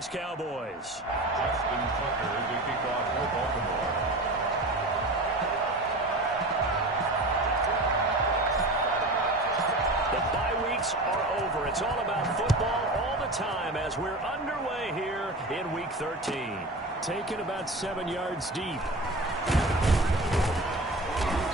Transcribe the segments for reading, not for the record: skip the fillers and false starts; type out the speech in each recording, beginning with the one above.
Dallas Cowboys. Justin Tucker is the kickoff for Baltimore. The bye weeks are over. It's all about football all the time as we're underway here in Week 13. Taken about 7 yards deep.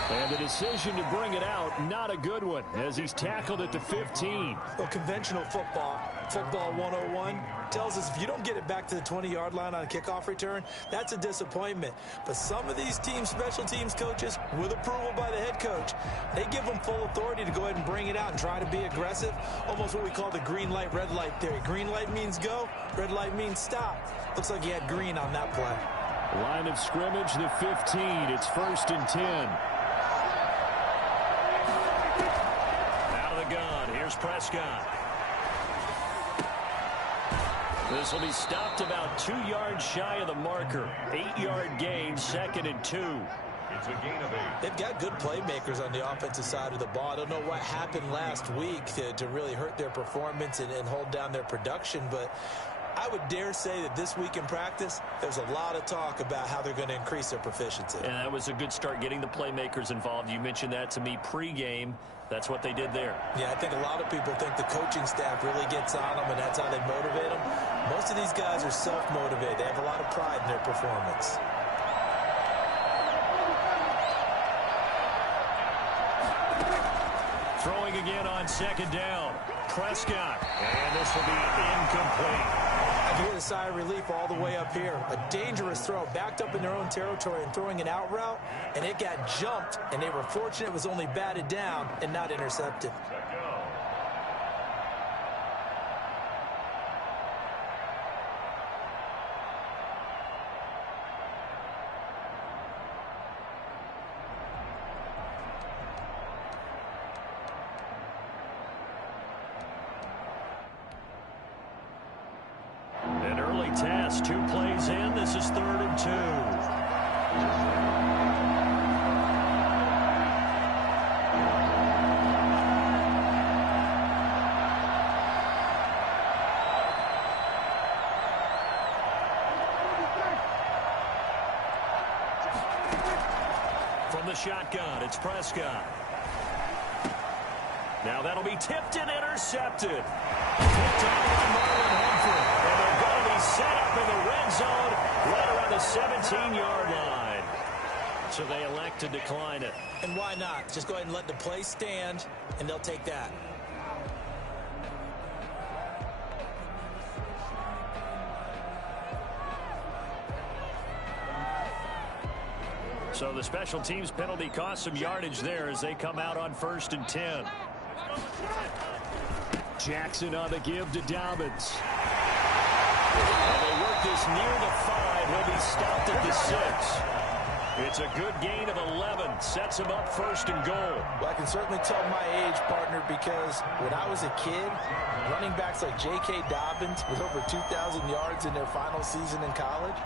And the decision to bring it out, not a good one, as he's tackled at the 15. Well, conventional football 101, tells us if you don't get it back to the 20-yard line on a kickoff return, that's a disappointment. But some of these teams, special teams coaches, with approval by the head coach, they give them full authority to go ahead and bring it out and try to be aggressive, almost what we call the green light, red light theory. Green light means go, red light means stop. Looks like he had green on that play. Line of scrimmage, the 15. It's 1st and 10. Gun. Here's Prescott. This will be stopped about 2 yards shy of the marker. 8-yard gain, 2nd and 2. It's a gain of 8. They've got good playmakers on the offensive side of the ball. I don't know what happened last week to really hurt their performance and hold down their production, but I would dare say that this week in practice, there's a lot of talk about how they're going to increase their proficiency. And that was a good start, getting the playmakers involved. You mentioned that to me pregame. That's what they did there. Yeah, I think a lot of people think the coaching staff really gets on them, and that's how they motivate them. Most of these guys are self-motivated. They have a lot of pride in their performance. Throwing again on 2nd down. Prescott. And this will be incomplete. I can hear the sigh of relief all the way up here. A dangerous throw, backed up in their own territory and throwing an out route, and it got jumped, and they were fortunate it was only batted down and not intercepted. An early test, 2 plays in. This is 3rd and 2. From the shotgun, it's Prescott. Now that'll be tipped and intercepted. Tipped on by Marlon Humphrey. And they're going to be set up in the red zone right around the 17-yard line. So they elect to decline it. And why not? Just go ahead and let the play stand, and they'll take that. So the special teams penalty cost some yardage there as they come out on 1st and 10. Jackson on the give to Dobbins. And they work this near the 5. He'll be stopped at the 6. It's a good gain of 11. Sets him up 1st and goal. Well, I can certainly tell my age, partner, because when I was a kid, running backs like J.K. Dobbins with over 2,000 yards in their final season in college,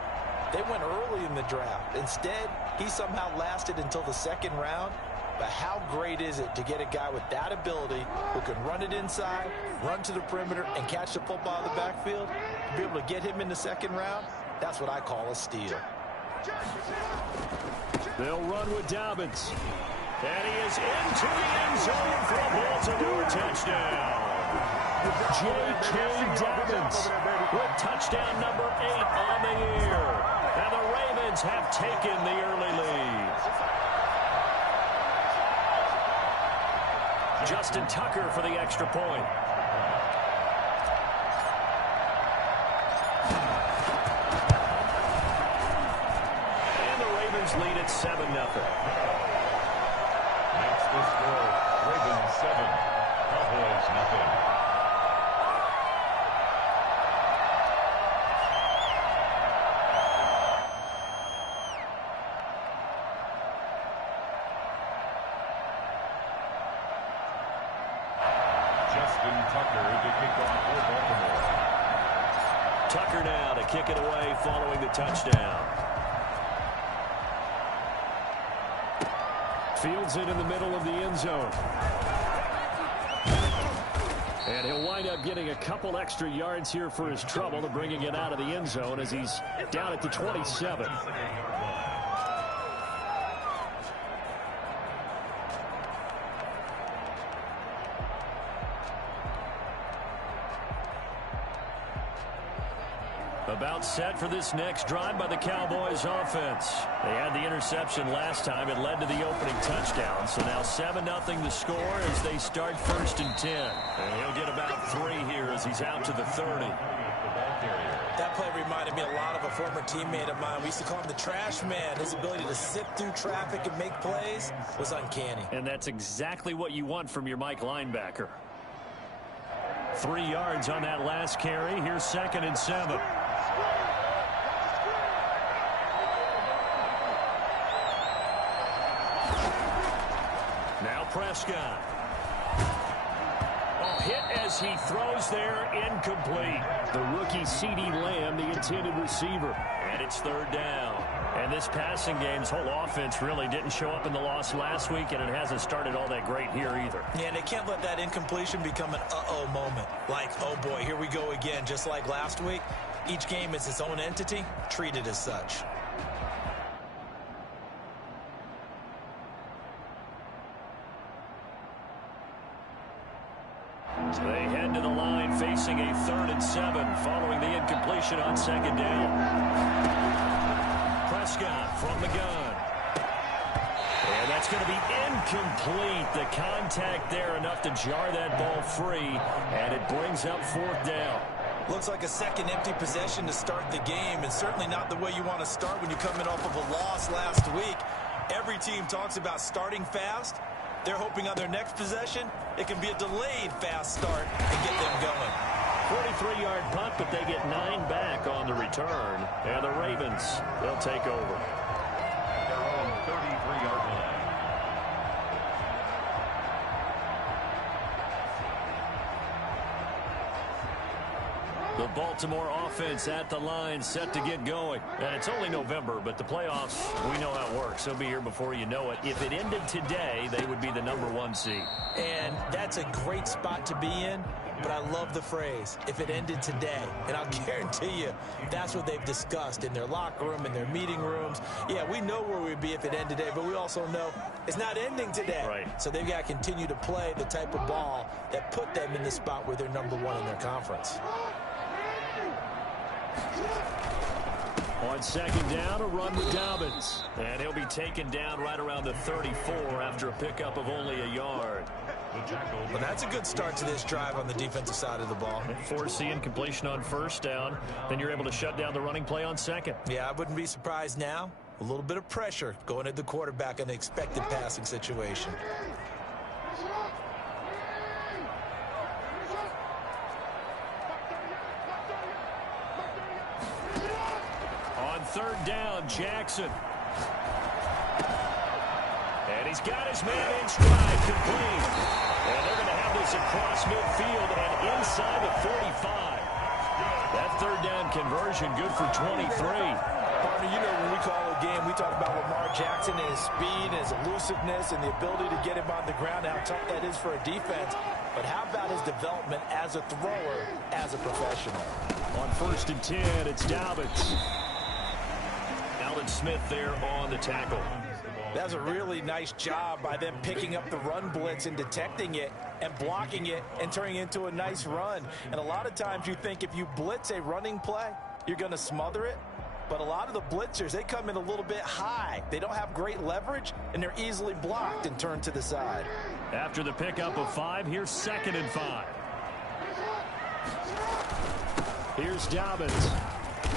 they went early in the draft. Instead, he somehow lasted until the 2nd round. But how great is it to get a guy with that ability who can run it inside, run to the perimeter, and catch the football in the backfield? To be able to get him in the 2nd round, that's what I call a steal. They'll run with Dobbins. And he is into the end zone for a Baltimore touchdown. J.K. Dobbins with touchdown number 8 on the year. And the Ravens have taken the early lead. Justin Tucker for the extra point. And the Ravens lead at 7-0. That's the score. Ravens 7, Cowboys nothing. Justin Tucker to kick off for Baltimore. Tucker now to kick it away following the touchdown. Fields it in the middle of the end zone. And he'll wind up getting a couple extra yards here for his trouble and bringing it out of the end zone as he's down at the 27. About set for this next drive by the Cowboys offense. They had the interception last time. It led to the opening touchdown. So now 7-0 the score as they start 1st and 10. And he'll get about 3 here as he's out to the 30. That play reminded me a lot of a former teammate of mine. We used to call him the trash man. His ability to sift through traffic and make plays was uncanny. And that's exactly what you want from your Mike linebacker. 3 yards on that last carry. Here's 2nd and 7. Now Prescott. Hit as he throws there, incomplete. The rookie CeeDee Lamb, the intended receiver. And it's 3rd down. And this passing game's whole offense really didn't show up in the loss last week, and it hasn't started all that great here either. Yeah, and they can't let that incompletion become an uh-oh moment. Like, oh boy, here we go again, just like last week. Each game is its own entity, treated as such. They head to the line facing a 3rd and 7 following the incompletion on 2nd down. Prescott from the gun. And that's going to be incomplete. The contact there enough to jar that ball free, and it brings up 4th down. Looks like a second empty possession to start the game, and certainly not the way you want to start when you're coming off of a loss last week. Every team talks about starting fast. They're hoping on their next possession, it can be a delayed fast start and get them going. 43-yard punt, but they get 9 back on the return. And the Ravens, they'll take over. Their own 33-yard line. The Baltimore offense at the line, set to get going. And it's only November, but the playoffs, we know how it works. They'll be here before you know it. If it ended today, they would be the #1 seed. And that's a great spot to be in, but I love the phrase, if it ended today. And I'll guarantee you, that's what they've discussed in their locker room, in their meeting rooms. Yeah, we know where we'd be if it ended today, but we also know it's not ending today. Right. So they've got to continue to play the type of ball that put them in the spot where they're #1 in their conference. On 2nd down, a run with Dobbins. And he'll be taken down right around the 34 after a pickup of only a yard. Well, that's a good start to this drive on the defensive side of the ball. Force the incompletion on 1st down. Then you're able to shut down the running play on 2nd. Yeah, I wouldn't be surprised now. A little bit of pressure going at the quarterback in an expected passing situation. On 3rd down, Jackson. And he's got his man in stride, complete. And they're going to have this across midfield and inside the 45. That 3rd down conversion good for 23. Partner, you know when we call a game, we talk about Lamar Jackson and his speed and his elusiveness and the ability to get him on the ground, how tough that is for a defense. But how about his development as a thrower, as a professional? On 1st and 10, it's Dobbins. Alden Smith there on the tackle. That's a really nice job by them picking up the run blitz and detecting it and blocking it and turning it into a nice run. And a lot of times you think if you blitz a running play, you're going to smother it. But a lot of the blitzers, they come in a little bit high. They don't have great leverage, and they're easily blocked and turned to the side. After the pickup of 5, here's 2nd and 5. Here's Dobbins.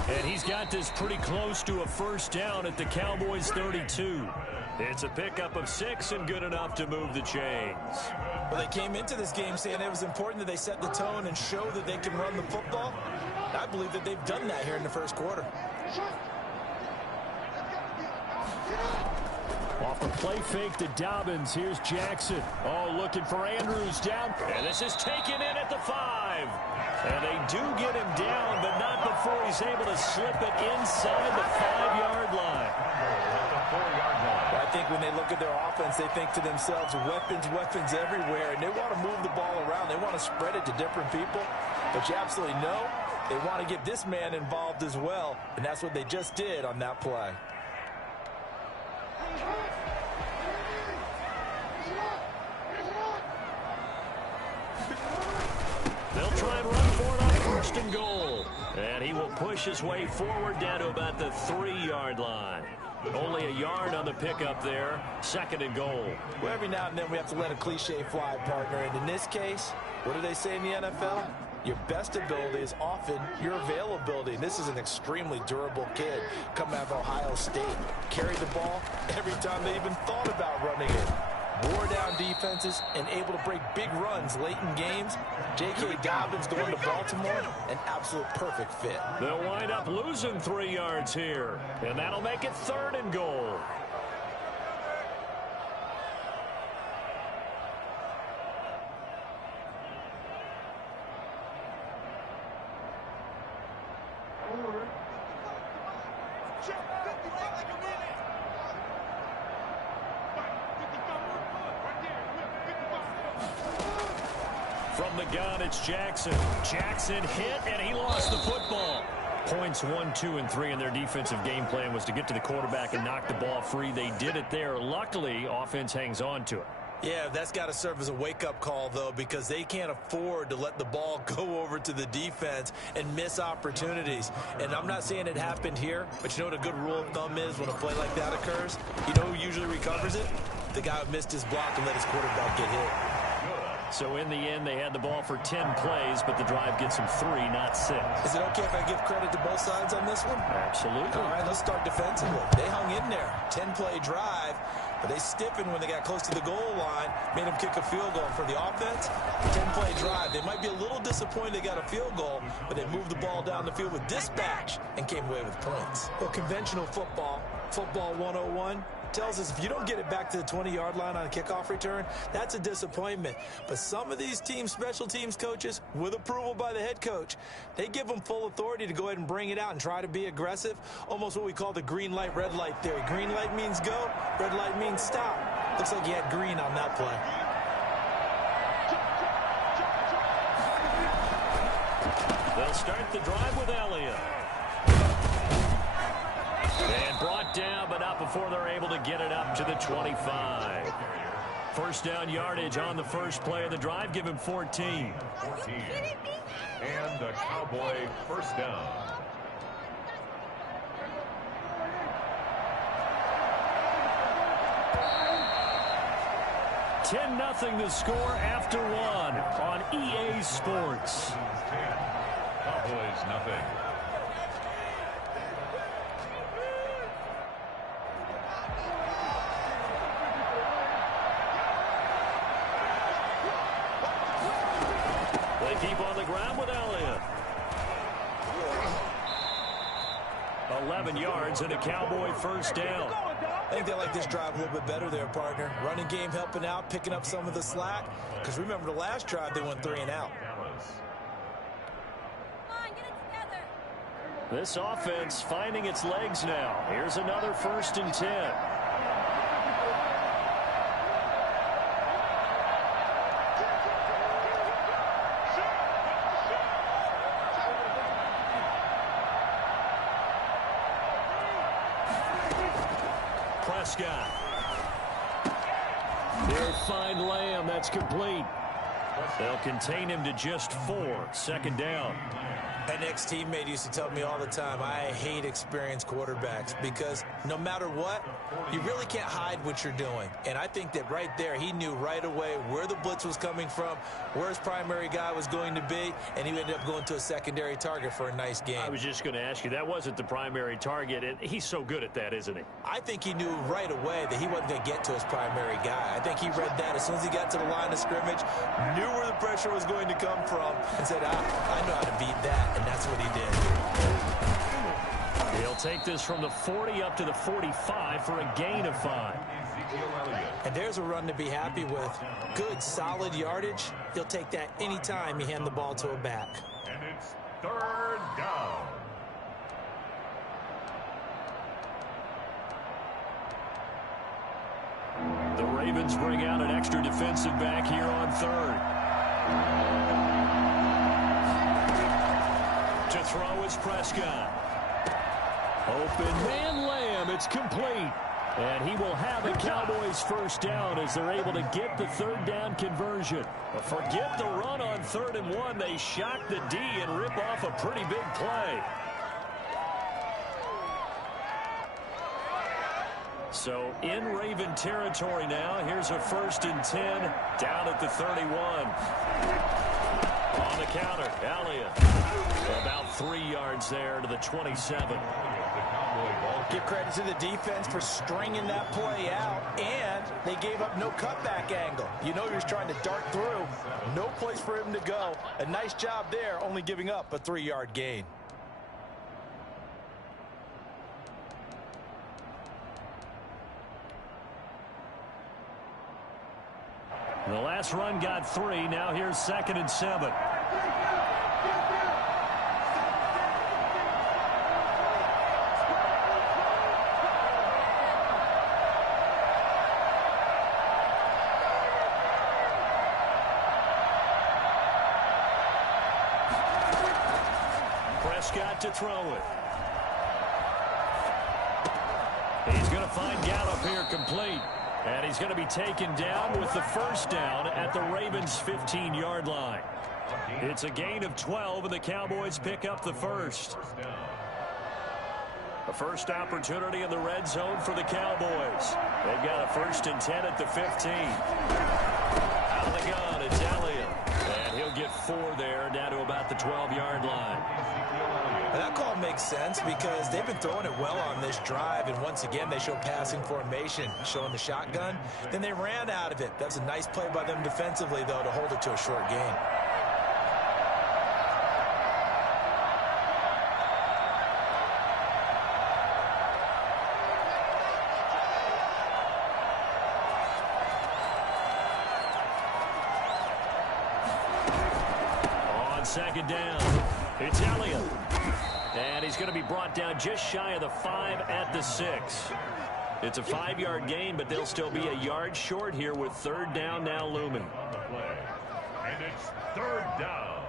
And he's got this pretty close to a 1st down at the Cowboys' 32. It's a pickup of 6 and good enough to move the chains. Well, they came into this game saying it was important that they set the tone and show that they can run the football. I believe that they've done that here in the 1st quarter. Off the play fake to Dobbins. Here's Jackson. Oh, looking for Andrews down. And this is taken in at the 5. And they do get him down, but not before he's able to slip it inside the 5-yard line. I think when they look at their offense, they think to themselves, weapons, weapons everywhere, and they want to move the ball around. They want to spread it to different people, but you absolutely know they want to get this man involved as well, and that's what they just did on that play. They'll try and run for it on first and goal. And he will push his way forward down to about the 3-yard line. Only a yard on the pickup there. Second and goal. Well, every now and then we have to let a cliche fly, partner. And in this case, what do they say in the NFL? Your best ability is often your availability. And this is an extremely durable kid coming out of Ohio State. Carried the ball every time they even thought about running it. Wore down defenses and able to break big runs late in games. J.K. Dobbins going to Baltimore, an absolute perfect fit. They'll wind up losing 3 yards here, and that'll make it third and goal. From the gun, it's Jackson. Jackson hit, and he lost the football. Points 1, 2, and 3 in their defensive game plan was to get to the quarterback and knock the ball free. They did it there. Luckily, offense hangs on to it. Yeah, that's got to serve as a wake-up call, though, because they can't afford to let the ball go over to the defense and miss opportunities. And I'm not saying it happened here, but you know what a good rule of thumb is when a play like that occurs? You know who usually recovers it? The guy who missed his block and let his quarterback get hit. So in the end, they had the ball for 10 plays, but the drive gets them 3, not 6. Is it okay if I give credit to both sides on this one? Absolutely. All right, let's start defensively. They hung in there. 10-play drive, but they stiffened when they got close to the goal line, made them kick a field goal. For the offense, 10-play drive. They might be a little disappointed they got a field goal, but they moved the ball down the field with dispatch and came away with points. Well, conventional football 101, tells us if you don't get it back to the 20-yard line on a kickoff return, that's a disappointment. But some of these teams, special teams coaches, with approval by the head coach, they give them full authority to go ahead and bring it out and try to be aggressive, almost what we call the green light, red light theory. Green light means go, red light means stop. Looks like you had green on that play. They'll start the drive with Elliott. And brought down, but not before they're able to get it up to the 25. First down yardage on the first play of the drive. Give him 14. 14. And a Cowboy first down. Nothing the score after 1 on EA Sports. 10. Cowboys nothing. They keep on the ground with Elliott. 11 yards and a Cowboy first down. I think they like this drive a little bit better there, partner. Running game helping out, picking up some of the slack. Because remember the last drive, they went 3 and out. This offense finding its legs now. Here's another 1st and 10. Prescott. He'll find Lamb. That's complete. They'll contain him to just 4. Second down. An ex-teammate used to tell me all the time, I hate experienced quarterbacks because no matter what, you really can't hide what you're doing. And I think that right there, he knew right away where the blitz was coming from, where his primary guy was going to be, and he ended up going to a secondary target for a nice game. I was just going to ask you, that wasn't the primary target, and he's so good at that, isn't he? I think he knew right away that he wasn't going to get to his primary guy. I think he read that as soon as he got to the line of scrimmage, knew where the pressure was going to come from, and said, I know how to beat that. And that's what he did. He'll take this from the 40 up to the 45 for a gain of 5. And there's a run to be happy with. Good, solid yardage. He'll take that anytime you hand the ball to a back. And it's 3rd down. Ravens bring out an extra defensive back here on third. To throw is Prescott. Open man Lamb. It's complete. And he will have a Cowboys first down as they're able to get the third down conversion. But forget the run on 3rd and 1. They shock the D and rip off a pretty big play. So in Raven territory now. Here's a 1st and 10 down at the 31. On the counter, Elliott. About 3 yards there to the 27. Give credit to the defense for stringing that play out, and they gave up no cutback angle. You know he was trying to dart through. No place for him to go. A nice job there, only giving up a 3-yard gain. The last run got 3. Now here's 2nd and 7. Prescott to throw it. He's going to find Gallup here complete. And he's going to be taken down with the first down at the Ravens' 15-yard line. It's a gain of 12, and the Cowboys pick up the first. A first opportunity in the red zone for the Cowboys. They've got a 1st and 10 at the 15. Out of the gun, it's Elliott. And he'll get 4 there, down to about the 12-yard line. That call makes sense because they've been throwing it well on this drive, and once again they show passing formation, showing the shotgun. Then they ran out of it. That's a nice play by them defensively, though, to hold it to a short gain. On 2nd down, it's Elliott. And he's going to be brought down just shy of the 5 at the 6. It's a 5-yard gain, but they'll still be a yard short here with 3rd down now looming. And it's 3rd down.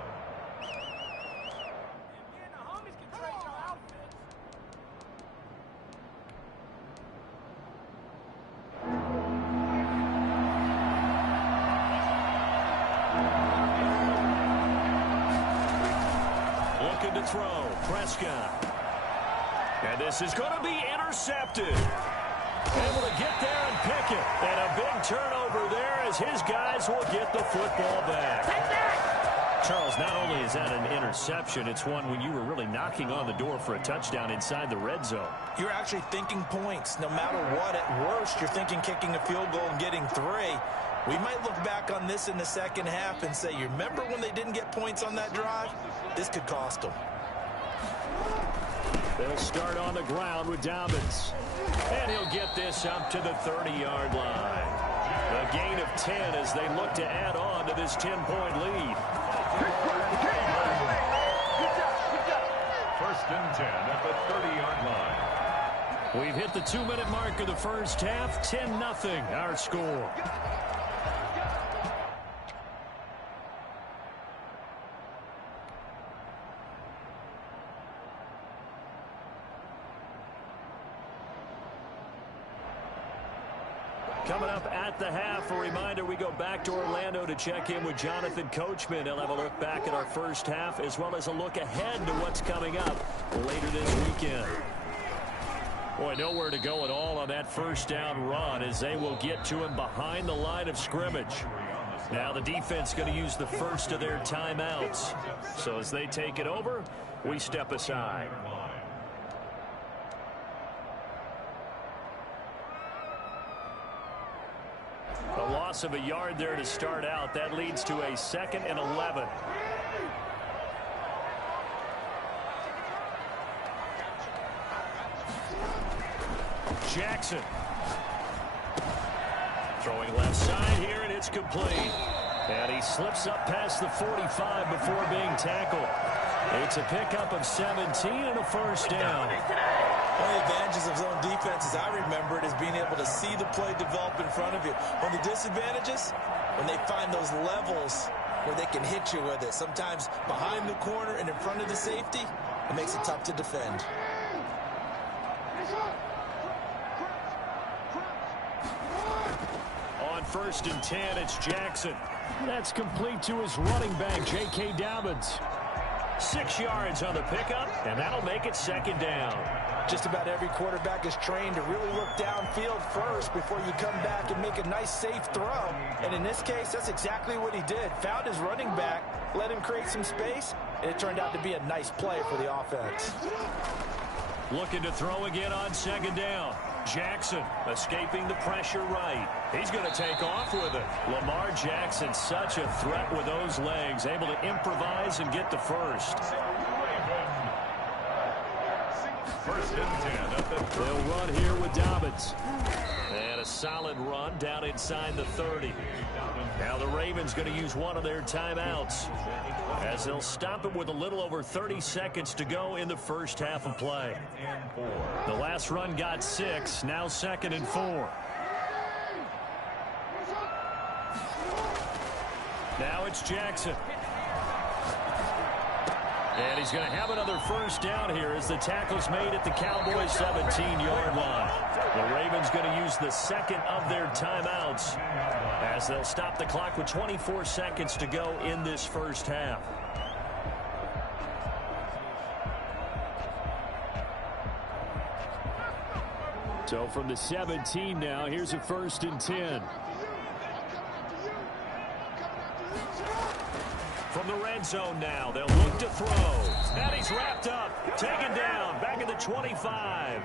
Looking to throw, Prescott. And this is going to be intercepted. Able to get there and pick it. And a big turnover there as his guys will get the football back. Charles, not only is that an interception, it's one when you were really knocking on the door for a touchdown inside the red zone. You're actually thinking points. No matter what, at worst, you're thinking kicking a field goal and getting 3. We might look back on this in the second half and say, you remember when they didn't get points on that drive? This could cost them. They'll start on the ground with Dobbins. And he'll get this up to the 30-yard line. A gain of 10 as they look to add on to this 10-point lead. 1st and 10 at the 30-yard line. We've hit the 2-minute mark of the first half. 10-0 our score. Coming up at the half, a reminder, we go back to Orlando to check in with Jonathan Coachman. He'll have a look back at our first half as well as a look ahead to what's coming up later this weekend. Boy, nowhere to go at all on that first down run as they will get to him behind the line of scrimmage. Now the defense going to use the first of their timeouts. So as they take it over, we step aside. A loss of a yard there to start out. That leads to a 2nd and 11. Jackson. Throwing left side here, and it's complete. And he slips up past the 45 before being tackled. It's a pickup of 17 and a first down. One of the advantages of zone defense, as I remember it, is being able to see the play develop in front of you. One of the disadvantages, when they find those levels where they can hit you with it, sometimes behind the corner and in front of the safety, it makes it tough to defend. On 1st and 10, it's Jackson. That's complete to his running back, J.K. Dobbins. 6 yards on the pickup, and that'll make it 2nd down. Just about every quarterback is trained to really look downfield first before you come back and make a nice, safe throw. And in this case, that's exactly what he did. Found his running back, let him create some space, and it turned out to be a nice play for the offense. Looking to throw again on 2nd down. Jackson escaping the pressure right. He's going to take off with it. Lamar Jackson, such a threat with those legs, able to improvise and get the first. 1st and 10 at the 30. They'll run here with Dobbins. And a solid run down inside the 30. Now the Ravens going to use one of their timeouts, as they'll stop it with a little over 30 seconds to go in the first half of play. The last run got 6, now 2nd and 4. Now it's Jackson. And he's going to have another first down here as the tackle's made at the Cowboys' 17-yard line. The Ravens going to use the 2nd of their timeouts, as they'll stop the clock with 24 seconds to go in this first half. So from the 17 now, here's a 1st and 10. From the red zone now, they'll look to throw. And he's wrapped up, taken down, back at the 25.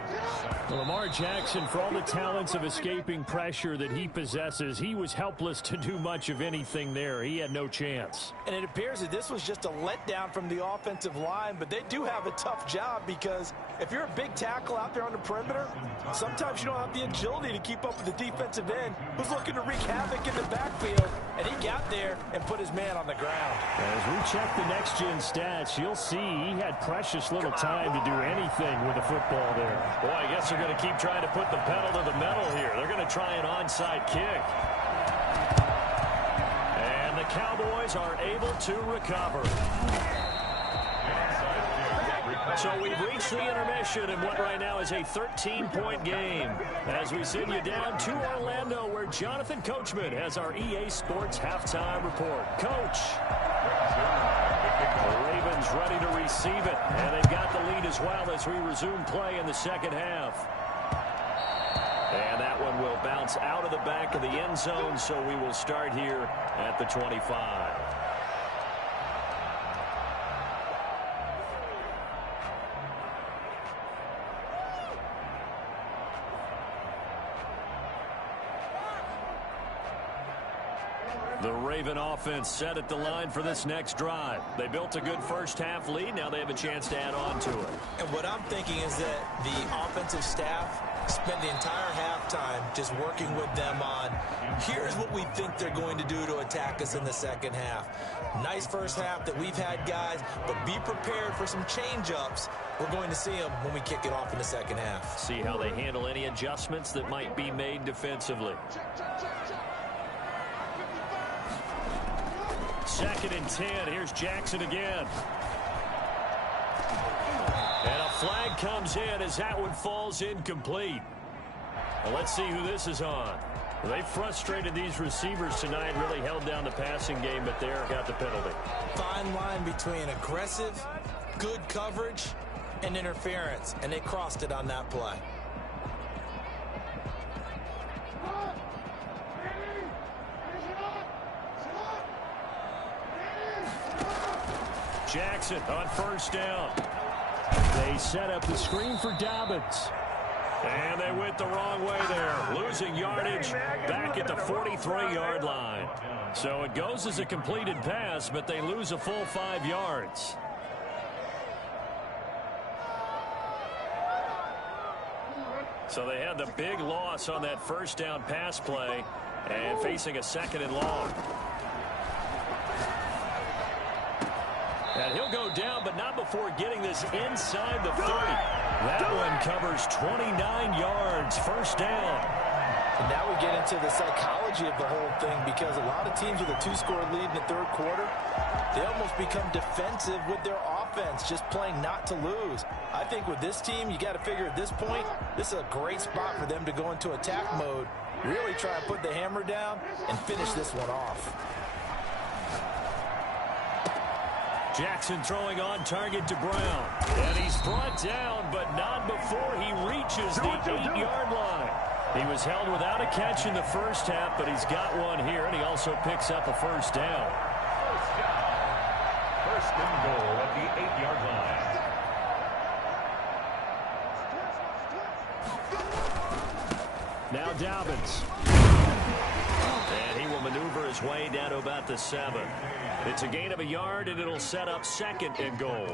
Lamar Jackson, for all the talents of escaping pressure that he possesses, he was helpless to do much of anything there. He had no chance. And it appears that this was just a letdown from the offensive line, but they do have a tough job, because if you're a big tackle out there on the perimeter, sometimes you don't have the agility to keep up with the defensive end who's looking to wreak havoc in the backfield, and he got there and put his man on the ground. As we check the next-gen stats, you'll see he had precious little time to do anything with the football there. Boy, I guess they're going to keep trying to put the pedal to the metal here. They're going to try an onside kick. And the Cowboys are able to recover. So we've reached the intermission in what right now is a 13-point game, as we send you down to Orlando, where Jonathan Coachman has our EA Sports halftime report. Coach. The Ravens ready to receive it, and they've got the lead as well as we resume play in the second half. And that one will bounce out of the back of the end zone, so we will start here at the 25. The Raven offense set at the line for this next drive. They built a good first half lead. Now they have a chance to add on to it. And what I'm thinking is that the offensive staff spent the entire halftime just working with them on, here's what we think they're going to do to attack us in the second half. Nice first half that we've had, guys, but be prepared for some change-ups. We're going to see them when we kick it off in the second half. See how they handle any adjustments that might be made defensively. 2nd and 10. Here's Jackson again. And a flag comes in as that one falls incomplete. Well, let's see who this is on. Well, they frustrated these receivers tonight, really held down the passing game, but there got the penalty. Fine line between aggressive, good coverage, and interference, and they crossed it on that play. Jackson on first down. They set up the screen for Dobbins. And they went the wrong way there. Losing yardage back at the 43-yard line. So it goes as a completed pass, but they lose a full 5 yards. So they had the big loss on that first down pass play and facing a 2nd and long. And he'll go down, but not before getting this inside the 30. That one covers 29 yards, first down. And now we get into the psychology of the whole thing, because a lot of teams with a 2-score lead in the third quarter, they almost become defensive with their offense, just playing not to lose. I think with this team, you got to figure at this point, this is a great spot for them to go into attack mode, really try and put the hammer down and finish this one off. Jackson throwing on target to Brown. And he's brought down, but not before he reaches the 8-yard line. He was held without a catch in the first half, but he's got one here, and he also picks up a first down. First and goal at the 8-yard line. Now Dobbins. And he will maneuver his way down to about the 7. It's a gain of a yard, and it'll set up second and goal.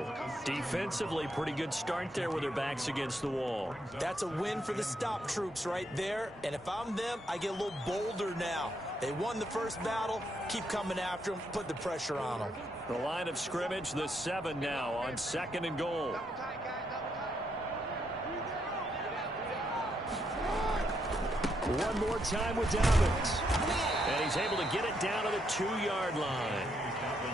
Defensively, pretty good start there with their backs against the wall. That's a win for the stop troops right there. And if I'm them, I get a little bolder now. They won the first battle. Keep coming after them. Put the pressure on them. The line of scrimmage, the 7 now on second and goal. One more time with Dobbins. And he's able to get it down to the 2-yard line.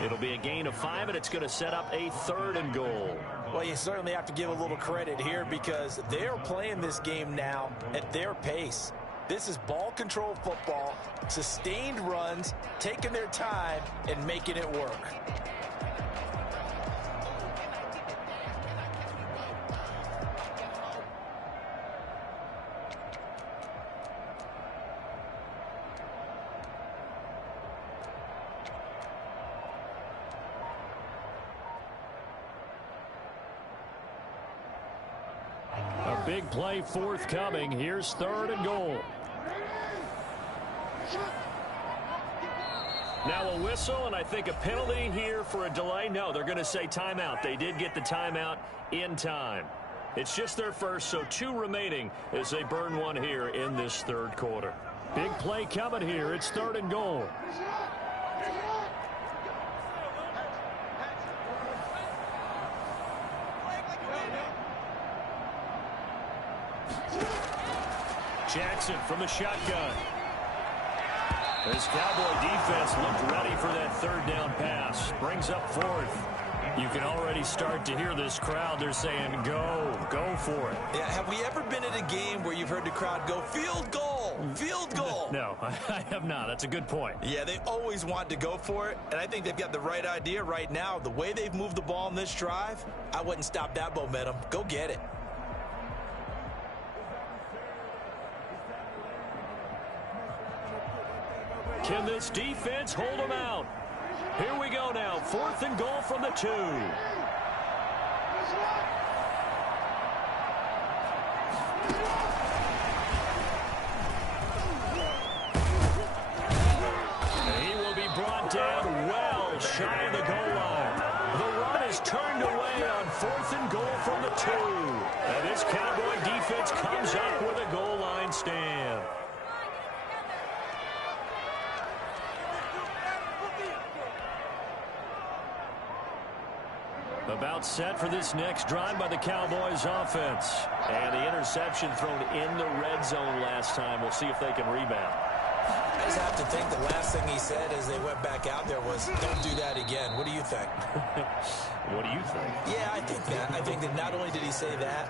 It'll be a gain of 5, and it's going to set up a third and goal. Well, you certainly have to give a little credit here, because they're playing this game now at their pace. This is ball control football, sustained runs, taking their time, and making it work. Big play forthcoming. Here's third and goal. Now a whistle, and I think a penalty here for a delay. No, they're going to say timeout. They did get the timeout in time. It's just their first, so 2 remaining as they burn one here in this third quarter. Big play coming here. It's third and goal. Jackson from the shotgun. This Cowboy defense looked ready for that third down pass. Brings up fourth. You can already start to hear this crowd. They're saying, go for it. Yeah, have we ever been at a game where you've heard the crowd go, field goal, field goal? No, I have not. That's a good point. Yeah, they always want to go for it, and I think they've got the right idea right now. The way they've moved the ball in this drive, I wouldn't stop that momentum. Go get it. Can this defense hold them out? Here we go now. Fourth and goal from the 2. He will be brought down well shy of the goal line. The run is turned away on fourth and goal from the 2. And this Cowboy defense comes up with a goal line stand. About set for this next drive by the Cowboys offense. And the interception thrown in the red zone last time. We'll see if they can rebound. I just have to think the last thing he said as they went back out there was, don't do that again. What do you think? What do you think? Yeah, I think that. I think that not only did he say that,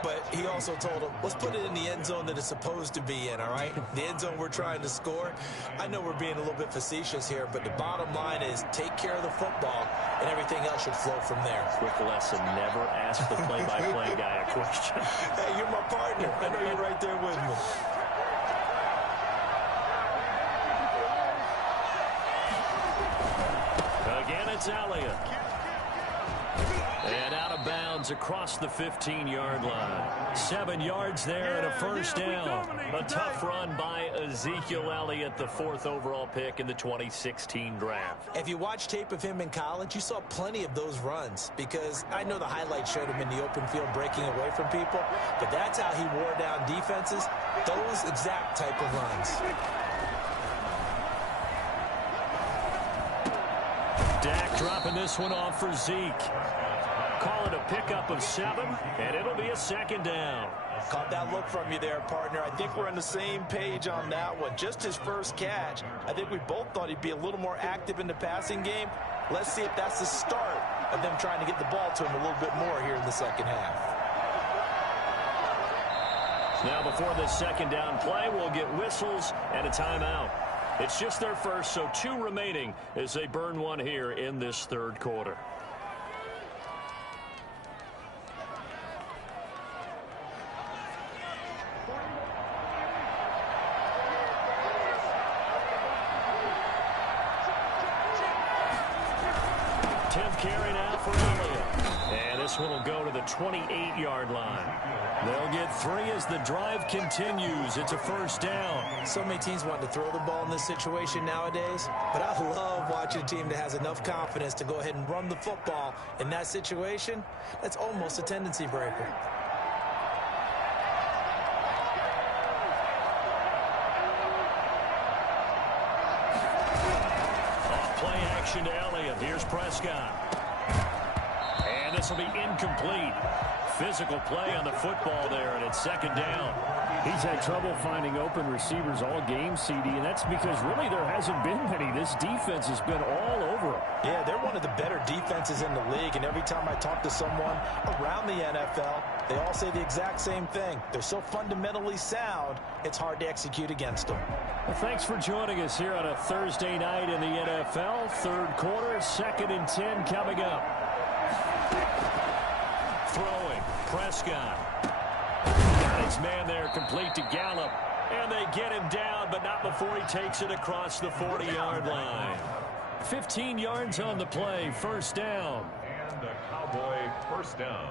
but he also told him, let's put it in the end zone that it's supposed to be in, all right? The end zone we're trying to score. I know we're being a little bit facetious here, but the bottom line is take care of the football, and everything else should flow from there. Quick lesson, never ask the play-by-play guy a question. Hey, you're my partner. I know you're right there with me. Again, it's Elliott. And out of bounds across the 15-yard line. 7 yards there and a first down. A tough run by Ezekiel Elliott, the 4th overall pick in the 2016 draft. If you watch tape of him in college, you saw plenty of those runs, because I know the highlights showed him in the open field breaking away from people, but that's how he wore down defenses, those exact type of runs. Dak dropping this one off for Zeke. Call it a pickup of 7, and it'll be a second down. Caught that look from you there, partner. I think we're on the same page on that one. Just his first catch. I think we both thought he'd be a little more active in the passing game. Let's see if that's the start of them trying to get the ball to him a little bit more here in the second half. Now before this second down play, we'll get whistles and a timeout. It's just their first, so 2 remaining as they burn one here in this third quarter. Carry now for Elliott. And this one will go to the 28-yard line. They'll get 3 as the drive continues. It's a first down. So many teams want to throw the ball in this situation nowadays, but I love watching a team that has enough confidence to go ahead and run the football in that situation. That's almost a tendency breaker. Play action to Elliott. Here's Prescott. And this will be incomplete. Physical play on the football there, and it's second down. He's had trouble finding open receivers all game, CD, and that's because really there hasn't been many. This defense has been all over him. Yeah, they're one of the better defenses in the league, and every time I talk to someone around the NFL, they all say the exact same thing. They're so fundamentally sound, it's hard to execute against them. Well, thanks for joining us here on a Thursday night in the NFL. Third quarter, 2nd and 10 coming up. Throwing, Prescott. Got his man there, complete to Gallup. And they get him down, but not before he takes it across the 40-yard line. 15 yards on the play, first down. And a Cowboy first down.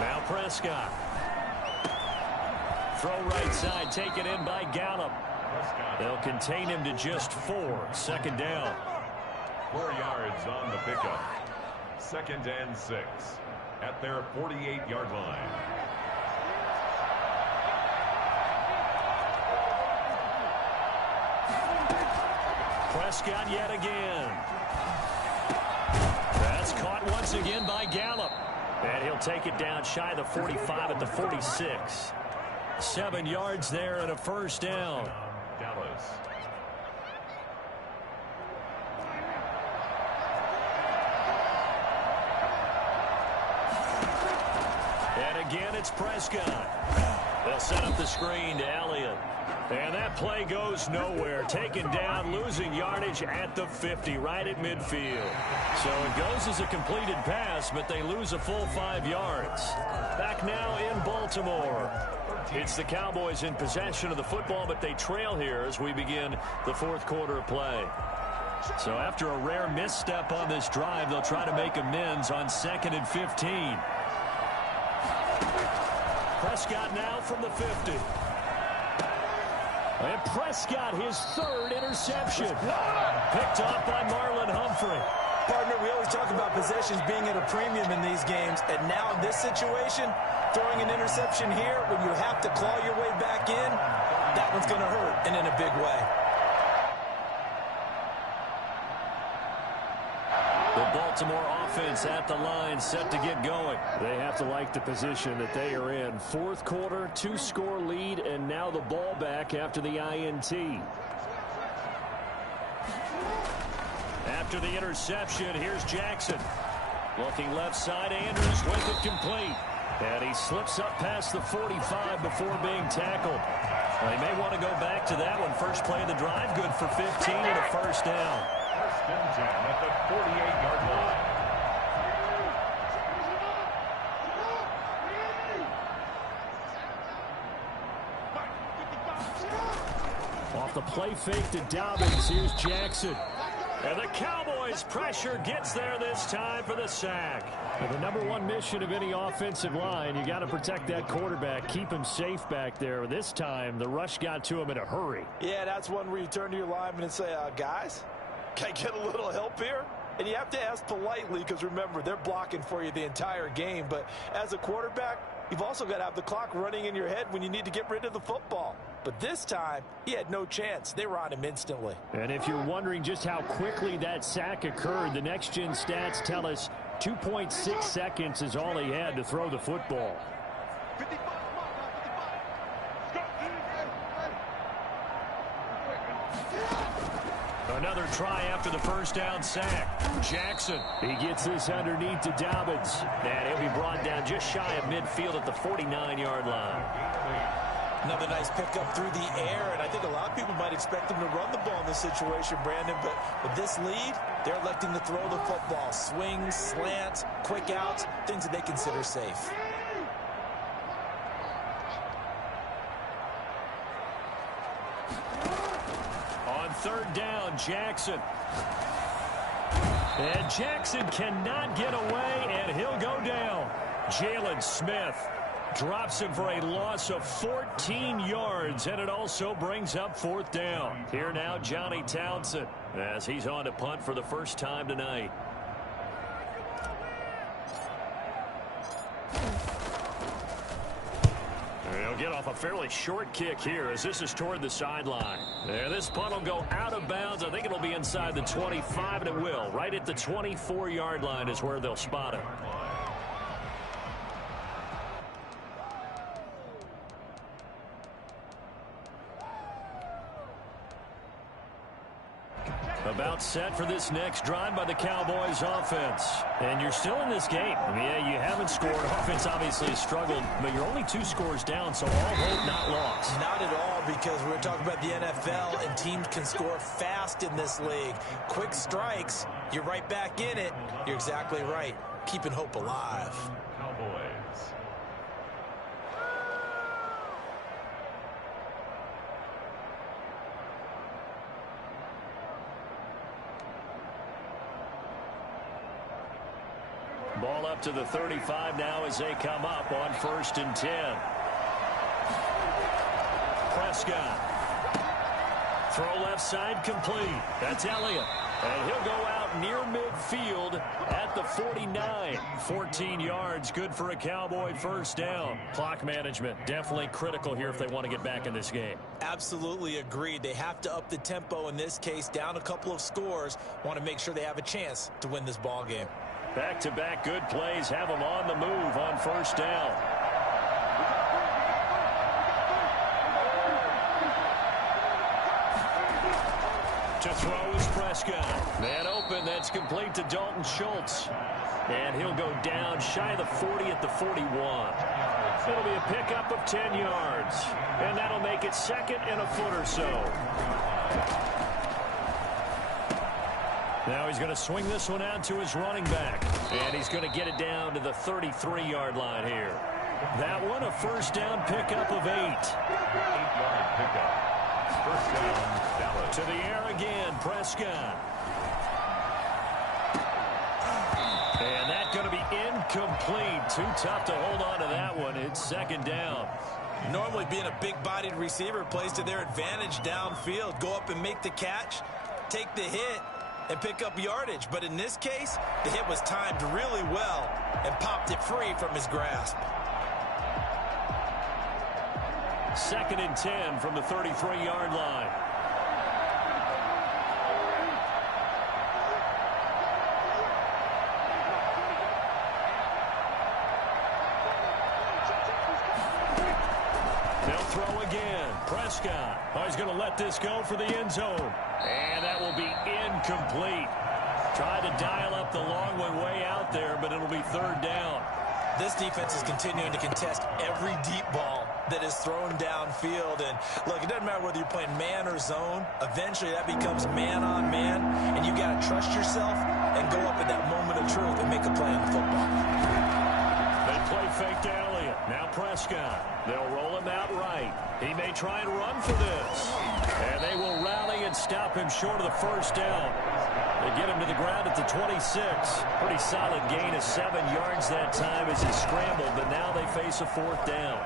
Now Prescott. Throw right side, taken in by Gallup. They'll contain him to just 4. Second down. 4 yards on the pickup. 2nd and 6 at their 48-yard line. Prescott yet again. That's caught once again by Gallup. And he'll take it down shy of the 45 at the 46. 7 yards there and a first down. Dallas. And again, it's Prescott. They'll set up the screen to Elliott. And that play goes nowhere. Taken down, losing yardage at the 50, right at midfield. So it goes as a completed pass, but they lose a full 5 yards. Back now in Baltimore. It's the Cowboys in possession of the football, but they trail here as we begin the fourth quarter of play. So after a rare misstep on this drive, they'll try to make amends on 2nd and 15. Prescott now from the 50. And Prescott, his 3rd interception. Picked off by Marlon Humphrey. Partner, we always talk about possessions being at a premium in these games, and now in this situation, throwing an interception here when you have to claw your way back in, that one's going to hurt, and in a big way. The Baltimore offense at the line, set to get going. They have to like the position that they are in. Fourth quarter, 2-score lead, and now the ball back after the INT. After the interception, here's Jackson. Looking left side, Andrews with it complete. And he slips up past the 45 before being tackled. Well, he may want to go back to that one. First play of the drive, good for 15 and a first down. First and 10 at the 48-yard line. Off the play fake to Dobbins, here's Jackson. And the Cowboys' pressure gets there this time for the sack. Well, the number one mission of any offensive line, you got to protect that quarterback, keep him safe back there. This time, the rush got to him in a hurry. Yeah, that's one where you turn to your lineman and say, guys, can I get a little help here? And you have to ask politely because, remember, they're blocking for you the entire game. But as a quarterback, you've also got to have the clock running in your head when you need to get rid of the football. But this time, he had no chance. They were on him instantly. And if you're wondering just how quickly that sack occurred, the next-gen stats tell us 2.6 seconds is all he had to throw the football. Another try after the first down sack. Jackson, he gets this underneath to Dobbins. And he'll be brought down just shy of midfield at the 49-yard line. Another nice pickup through the air, and I think a lot of people might expect him to run the ball in this situation, Brandon, but with this lead, they're electing to throw the football. Swings, slants, quick outs, things that they consider safe. On third down, Jackson. And Jackson cannot get away, and he'll go down. Jalen Smith drops him for a loss of 14 yards, and it also brings up fourth down. Here now, Johnny Townsend, as he's on to punt for the first time tonight. He'll get off a fairly short kick here as this is toward the sideline. And this punt will go out of bounds. I think it'll be inside the 25, and it will. Right at the 24-yard line is where they'll spot it. About set for this next drive by the Cowboys offense. And you're still in this game. Yeah, you haven't scored. Offense obviously has struggled, but you're only 2 scores down, so all hope not lost. Not at all, because we're talking about the NFL, and teams can score fast in this league. Quick strikes, you're right back in it. You're exactly right. Keeping hope alive. Cowboys. Ball up to the 35 now as they come up on 1st and 10. Prescott. Throw left side complete. That's Elliott. And he'll go out near midfield at the 49. 14 yards, good for a Cowboy first down. Clock management, definitely critical here if they want to get back in this game. Absolutely agreed. They have to up the tempo in this case, down a couple of scores. Want to make sure they have a chance to win this ball game. Back-to-back good plays have them on the move on first down. To throw is Prescott. Man open, that's complete to Dalton Schultz. And he'll go down shy of the 40 at the 41. It'll be a pickup of 10 yards. And that'll make it second and a foot or so. Now he's going to swing this one out to his running back. And he's going to get it down to the 33-yard line here. That one a first down pickup of 8. 8-yard pickup. First down, Dallas. To the air again, Prescott. And that's going to be incomplete. Too tough to hold on to that one. It's second down. Normally being a big-bodied receiver plays to their advantage downfield. Go up and make the catch, take the hit, and pick up yardage. But in this case, the hit was timed really well and popped it free from his grasp. Second and 10 from the 33-yard line. They'll throw again. Prescott. Oh, he's going to let this go for the end zone. And that will be incomplete. Tried to dial up the long one way out there, but it'll be third down. This defense is continuing to contest every deep ball that is thrown downfield. And look, it doesn't matter whether you're playing man or zone. Eventually that becomes man on man, and you got to trust yourself and go up at that moment of truth and make a play on the football. They play fake to Elliott. Now Prescott. They'll roll him out right. He may try and run for this. And they will rally and stop him short of the first down. They get him to the ground at the 26. Pretty solid gain of 7 yards that time as he scrambled, but now they face a fourth down.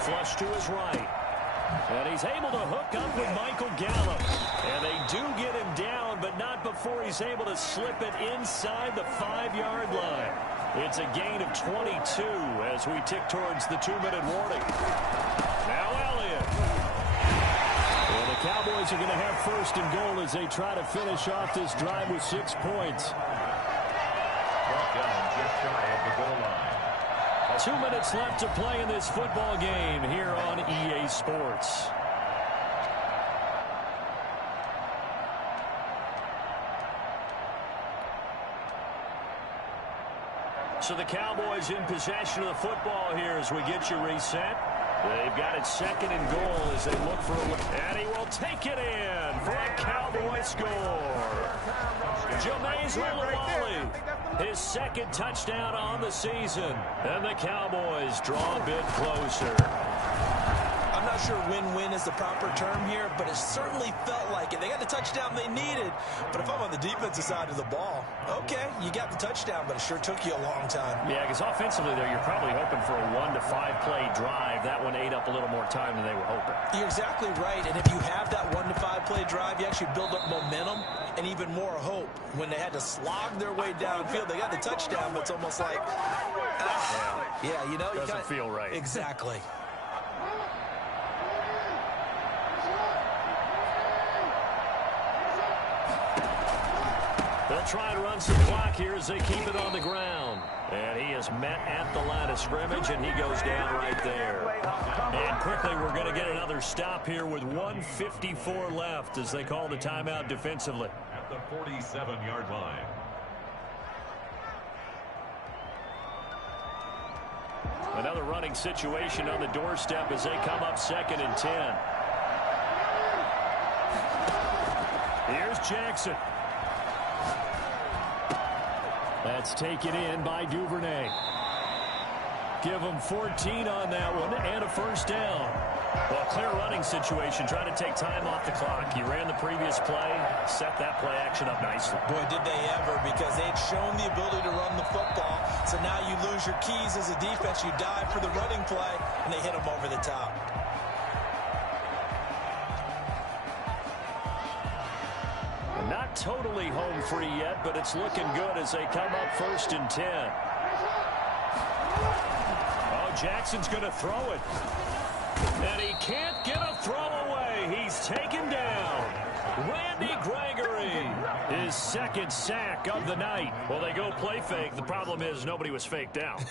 Flush to his right. And he's able to hook up with Michael Gallup. And they do get him down, but not before he's able to slip it inside the 5-yard line. It's a gain of 22 as we tick towards the 2-minute warning. Now Elliott. And the Cowboys are going to have first and goal as they try to finish off this drive with 6 points. Brought down just shy of the goal line. 2 minutes left to play in this football game here on EA Sports. So the Cowboys in possession of the football here as we get you reset. They've got it 2nd and goal as they look for a... And he will take it in for a Cowboy score. Jameis Winston, his 2nd touchdown on the season. And the Cowboys draw a bit closer. I'm not sure win-win is the proper term here, but it certainly felt like it. They got the touchdown they needed, but if I'm on the defensive side of the ball, okay, you got the touchdown, but it sure took you a long time. Yeah, because offensively there, you're probably hoping for a 1 to 5 play drive. That one ate up a little more time than they were hoping. You're exactly right, and if you have that 1 to 5 play drive, you actually build up momentum and even more hope. When they had to slog their way downfield, they got the touchdown, but it's almost like, yeah, you know, doesn't feel right. Exactly. They'll try and run some clock here as they keep it on the ground. And he is met at the line of scrimmage, and he goes down right there. And quickly, we're going to get another stop here with 1:54 left as they call the timeout defensively. At the 47-yard line. Another running situation on the doorstep as they come up 2nd and 10. Here's Jackson. That's taken in by Duvernay. Give him 14 on that one and a first down. Well, clear running situation, trying to take time off the clock. He ran the previous play, set that play action up nicely. Boy, did they ever, because they'd shown the ability to run the football. So now you lose your keys as a defense. You dive for the running play, and they hit them over the top. Not totally home free yet, but it's looking good as they come up 1st and 10. Oh, Jackson's going to throw it. And he can't get a throw away. He's taken down. Randy Gregory, his 2nd sack of the night. Well, they go play fake. The problem is nobody was faked out.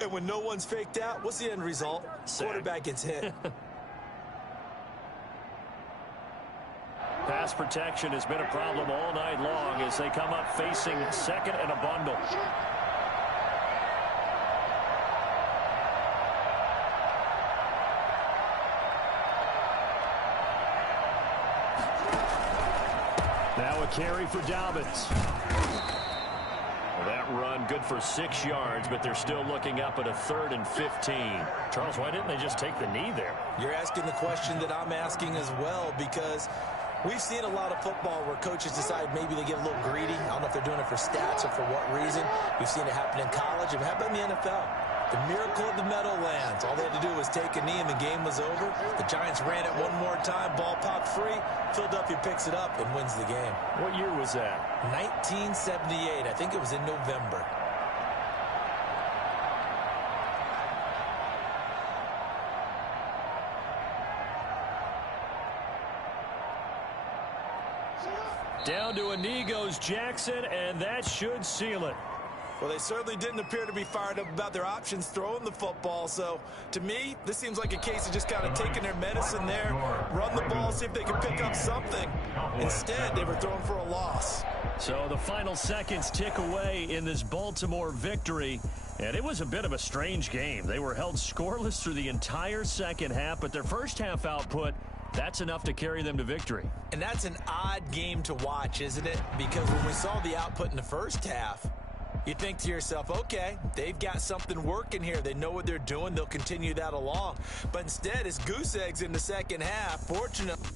And when no one's faked out, what's the end result? Sack. Quarterback gets hit. Pass protection has been a problem all night long as they come up facing 2nd and a bundle. Now a carry for Dobbins. Well, that run good for 6 yards, but they're still looking up at a 3rd and 15. Charles, why didn't they just take the knee there? You're asking the question that I'm asking as well, because we've seen a lot of football where coaches decide maybe they get a little greedy. I don't know if they're doing it for stats or for what reason. We've seen it happen in college. It happened in the NFL. The miracle of the Meadowlands. All they had to do was take a knee and the game was over. The Giants ran it one more time. Ball popped free. Philadelphia picks it up and wins the game. What year was that? 1978. I think it was in November. Down to a knee goes Jackson, and that should seal it. Well, they certainly didn't appear to be fired up about their options throwing the football. So, to me, this seems like a case of just kind of taking their medicine there, run the ball, see if they can pick up something. Instead, they were throwing for a loss. So the final seconds tick away in this Baltimore victory. And it was a bit of a strange game. They were held scoreless through the entire second half, but their first half output, that's enough to carry them to victory. And that's an odd game to watch, isn't it? Because when we saw the output in the first half, you think to yourself, okay, they've got something working here. They know what they're doing. They'll continue that along. But instead, it's goose eggs in the second half. Fortunately,